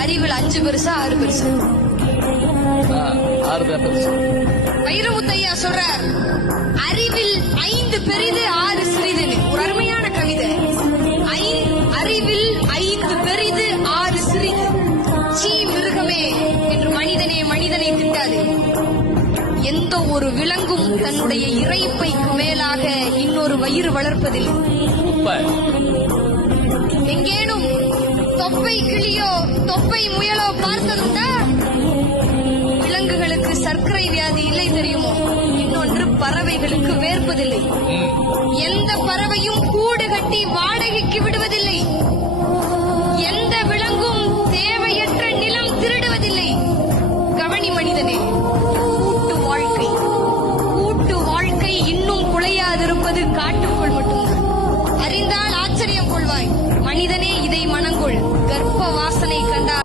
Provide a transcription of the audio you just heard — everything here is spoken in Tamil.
அறிவில் 5 பெருசா 6 பெருசா? 6 தான் பெருசு. வைரமுத்தையா சொல்றார், அறிவில் 5 பெரிது 6 சிறிதுன்னு. ஒரு அருமையான கவிதை. அறிவில் 5 பெரிது 6 சிறிது. சீ மிருகமே என்று மனிதனை திட்டாது. எந்த ஒரு விலங்கும் தன்னுடைய இறைப்பைக்கு மேலாக இன்னொரு வயிறு வளர்ப்பதில்லை. எங்கேனும் தொப்பை கிளியோ தொப்பை முயலோ பார்த்ததுண்டா? விலங்குகளுக்கு சர்க்கரை வியாதி இல்லை தெரியுமோ? இன்னொன்று, பறவைகளுக்கு வேர்ப்பதில்லை. எந்த பறவையும் கூடு கட்டி வாடகை